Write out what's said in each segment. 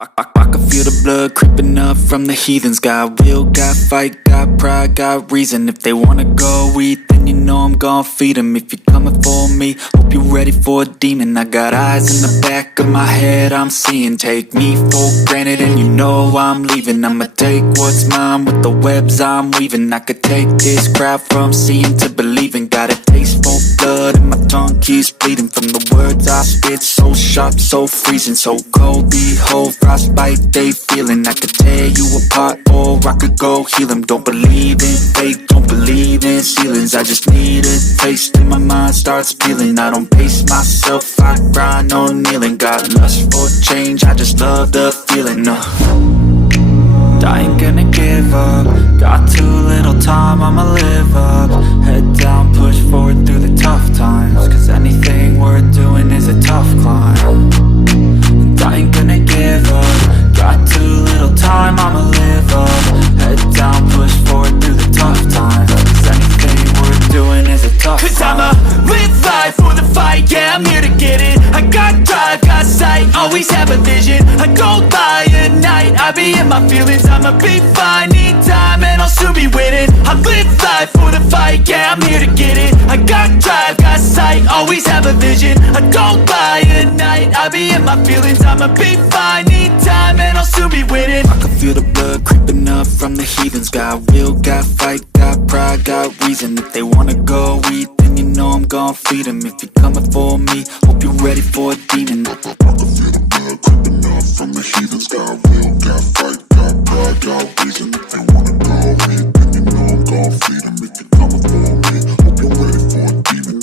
I can feel the blood creeping up from the heathens. Got will, got fight, got pride, got reason. If they wanna go eat, then you know I'm gon' feed them. If you're coming for me, hope you're ready for a demon. I got eyes in the back of my head, I'm seeing. Take me for granted and you know I'm leaving. I'ma take what's mine with the webs I'm weaving. I could take this crowd from seeing to believing. Got a taste for blood and my tongue keeps bleeding. From the words I spit, so sharp, so freezing, so cold. Behold, frostbite they feeling. I could tear you apart or I could go heal them. Don't believe in fate, don't believe in ceilings. I just need a taste and my mind starts peeling. I don't pace myself, I grind on kneeling. Got lust for change, I just love the feeling. I ain't gonna give up. Got too little time, I'ma live up. Head down, push forward through the tough times. Cause anything worth doing is a tough climb. And I ain't gonna give up. Got too little time, I'ma live up. Head down, push forward through the tough times. Cause anything worth doing is a tough climb. Cause I'ma live life for the fight, yeah, I'm here to get it. I got drive, got sight, always have a vision. I don't lie at night, I be in my feelings. I'ma be fine, need time and I'll soon be winning. I live life for the fight, yeah, I'm here to get it. I got drive, got sight, always have a vision. I don't lie at night, I be in my feelings. I'ma be fine, need time and I'll soon be winning. I can feel the blood creeping up from the heathens. Got will, got fight, got pride, got reason. If they wanna go eat, then you know I'm gon' feed them. If you're coming for me, hope you're ready for a demon. I can feel the blood creeping up from the heathens. Got will, got fight, got pride, got reason. If they wanna go eat, then you know I'm gon' feed them. If you're coming for me, hope you're ready for a demon.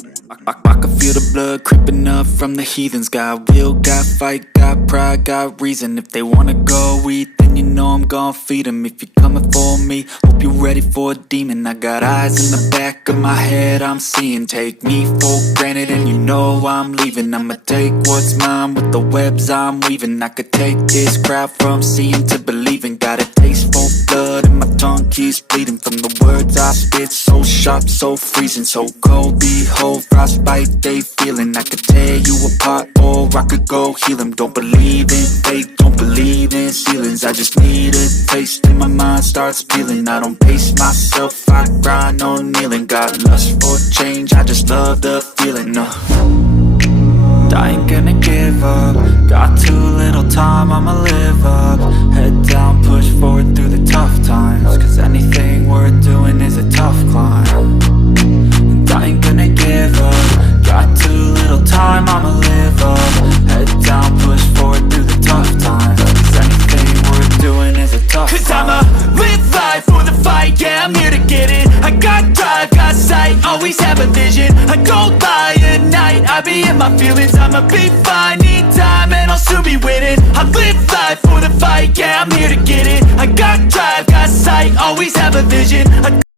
I can feel the blood creeping up from the heathens. Got will, got fight, got pride, got reason. If they wanna go eat, then you know I'm gon' feed them. If you're coming for me, hope you're ready for a demon. I got eyes in the back of my head, I'm seeing. Take me for granted and you know I'm leaving. I'ma take what's mine with the webs I'm weaving. I could take this crowd from seeing to believing. Got a taste for blood and my tongue keeps bleeding. From the words I spit, so sharp, so freezing, so cold. Behold, frostbite they feeling. I could tear you apart or I could go heal them. Don't believe in fate, don't believe in ceilings. I just need a taste and my mind starts peeling. I don't pace myself, I grind on kneeling. Got lust for change, I just love the feeling. I ain't gonna give up. Got too little time, I'ma live up. Head down, push forward through the tough times. Cause anything worth doing is a tough climb. And I ain't gonna give up. Got too little time, I'ma live up. Head down, push forward through the tough times. Cause anything worth doing is a tough climb. Cause I'ma live life for the fight, yeah, I'm here to get it. I got drive, got sight, always have a vision. I don't lie at night, I be in my feelings. I'ma be fine, need time and I'll soon be winning. I live life for the fight, yeah, I'm here to get it. I got drive, got sight, always have a vision.